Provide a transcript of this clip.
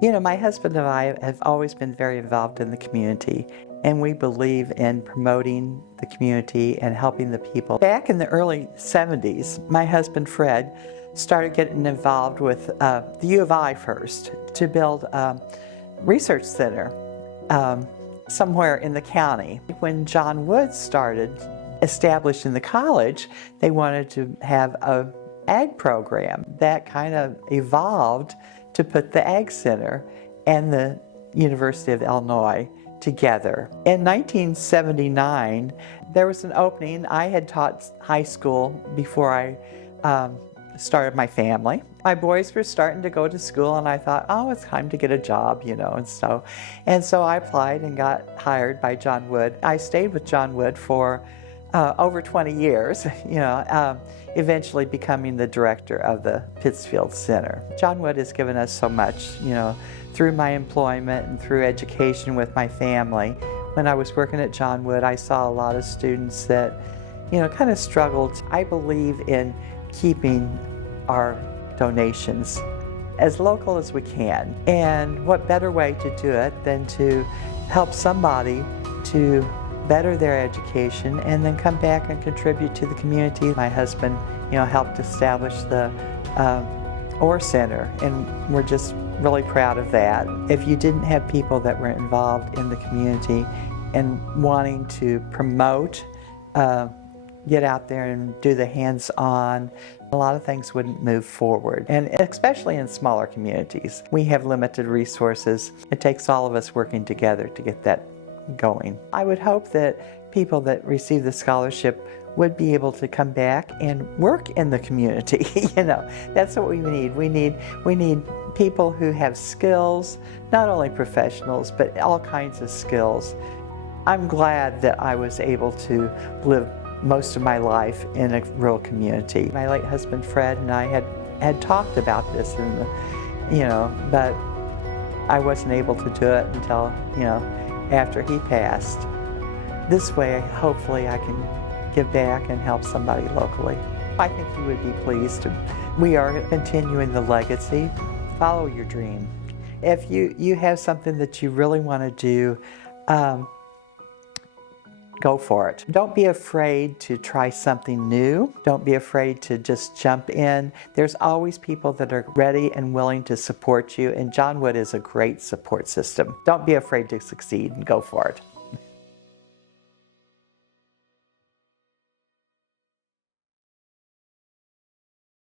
You know, my husband and I have always been very involved in the community, and we believe in promoting the community and helping the people. Back in the early 70s, my husband Fred started getting involved with the U of I first to build a research center somewhere in the county. When John Wood started establishing the college, they wanted to have an ag program. That kind of evolved to put the Ag Center and the University of Illinois together. In 1979, there was an opening. I had taught high school before I started my family. My boys were starting to go to school, and I thought, oh, it's time to get a job, you know, and so I applied and got hired by John Wood. I stayed with John Wood for over 20 years, you know, eventually becoming the director of the Pittsfield Center. John Wood has given us so much, you know, through my employment and through education with my family. When I was working at John Wood, I saw a lot of students that, you know, kind of struggled. I believe in keeping our donations as local as we can. And what better way to do it than to help somebody to better their education and then come back and contribute to the community. My husband, you know, helped establish the Orr Center, and we're just really proud of that. If you didn't have people that were involved in the community and wanting to promote, get out there and do the hands-on, a lot of things wouldn't move forward. And especially in smaller communities, we have limited resources. It takes all of us working together to get that going. I would hope that people that receive the scholarship would be able to come back and work in the community. You know, that's what we need. We need people who have skills, not only professionals, but all kinds of skills. I'm glad that I was able to live most of my life in a rural community. My late husband Fred and I had talked about this, but I wasn't able to do it until, after he passed. This way, hopefully, I can give back and help somebody locally. I think you would be pleased. We are continuing the legacy. Follow your dream. If you have something that you really want to do, go for it. Don't be afraid to try something new. Don't be afraid to just jump in. There's always people that are ready and willing to support you, and John Wood is a great support system. Don't be afraid to succeed and go for it.